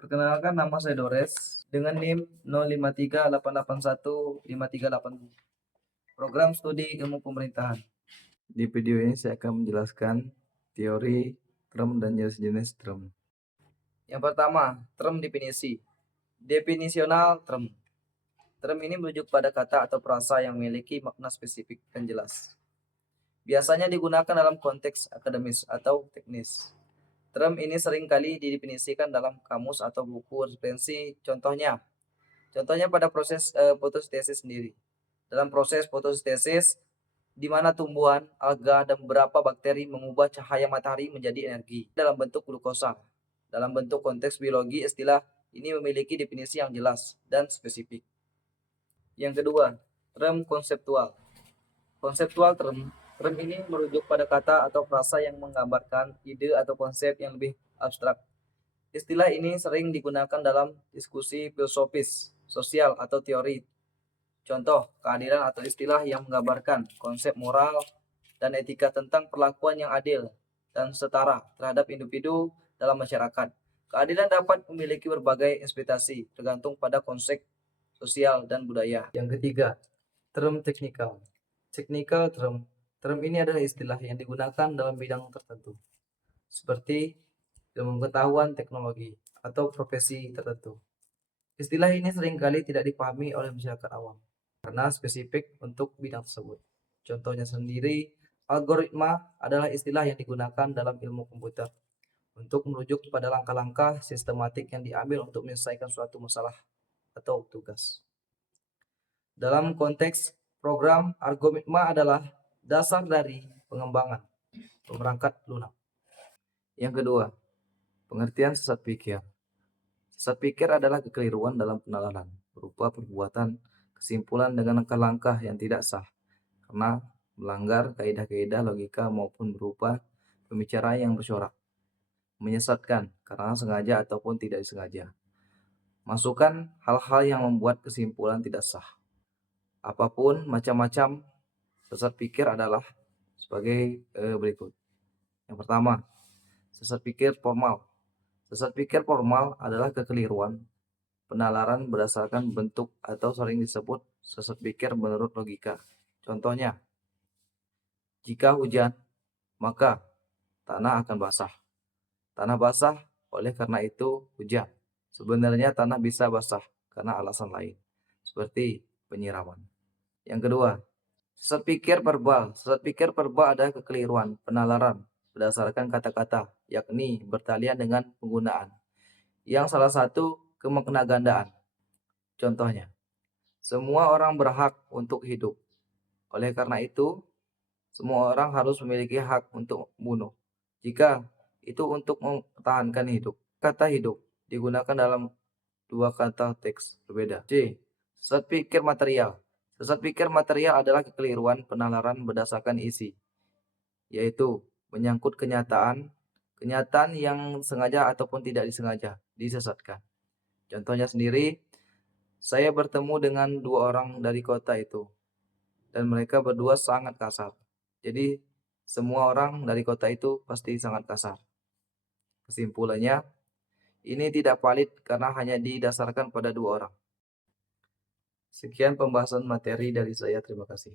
Perkenalkan, nama saya Dores dengan NIM 0538815380, program studi ilmu pemerintahan. Di video ini saya akan menjelaskan teori term dan jenis-jenis term. Yang pertama, term definisi. Definisional term. Term ini merujuk pada kata atau frasa yang memiliki makna spesifik dan jelas. Biasanya digunakan dalam konteks akademis atau teknis. Term ini seringkali didefinisikan dalam kamus atau buku referensi. Contohnya pada proses fotosintesis sendiri. Dalam proses fotosintesis, di mana tumbuhan, alga, dan beberapa bakteri mengubah cahaya matahari menjadi energi dalam bentuk glukosa. Dalam bentuk konteks biologi, istilah ini memiliki definisi yang jelas dan spesifik. Yang kedua, term konseptual. Konseptual term ini merujuk pada kata atau frasa yang menggambarkan ide atau konsep yang lebih abstrak. Istilah ini sering digunakan dalam diskusi filosofis, sosial, atau teori. Contoh, keadilan atau istilah yang menggambarkan konsep moral dan etika tentang perlakuan yang adil dan setara terhadap individu dalam masyarakat. Keadilan dapat memiliki berbagai interpretasi tergantung pada konsep sosial dan budaya. Yang ketiga, term teknikal. Technical term ini adalah istilah yang digunakan dalam bidang tertentu, seperti ilmu pengetahuan teknologi atau profesi tertentu. Istilah ini seringkali tidak dipahami oleh masyarakat awam karena spesifik untuk bidang tersebut. Contohnya sendiri, algoritma adalah istilah yang digunakan dalam ilmu komputer untuk merujuk pada langkah-langkah sistematik yang diambil untuk menyelesaikan suatu masalah atau tugas. Dalam konteks program, algoritma adalah dasar dari pengembangan pemerangkat lunak. Yang kedua, pengertian sesat pikir. Sesat pikir adalah kekeliruan dalam penalaran, berupa perbuatan kesimpulan dengan langkah-langkah yang tidak sah, karena melanggar kaidah-kaidah logika maupun berupa pembicaraan yang bercorak, menyesatkan karena sengaja ataupun tidak disengaja, masukkan hal-hal yang membuat kesimpulan tidak sah. Apapun macam-macam sesat pikir adalah sebagai berikut. Yang pertama, sesat pikir formal. Sesat pikir formal adalah kekeliruan penalaran berdasarkan bentuk atau sering disebut sesat pikir menurut logika. Contohnya, jika hujan, maka tanah akan basah. Tanah basah oleh karena itu hujan. Sebenarnya tanah bisa basah karena alasan lain, seperti penyiraman. Yang kedua, sesat pikir verbal. Sesat pikir verbal adalah kekeliruan penalaran berdasarkan kata-kata, yakni bertalian dengan penggunaan, yang salah satu kemaknagandaan. Contohnya, semua orang berhak untuk hidup. Oleh karena itu, semua orang harus memiliki hak untuk membunuh, jika itu untuk mempertahankan hidup. Kata hidup digunakan dalam dua kata teks berbeda. C. Sesat pikir material. Sesat pikir material adalah kekeliruan penalaran berdasarkan isi, yaitu menyangkut kenyataan yang sengaja ataupun tidak disengaja disesatkan. Contohnya sendiri, saya bertemu dengan dua orang dari kota itu, dan mereka berdua sangat kasar. Jadi, semua orang dari kota itu pasti sangat kasar. Kesimpulannya, ini tidak valid karena hanya didasarkan pada dua orang. Sekian pembahasan materi dari saya. Terima kasih.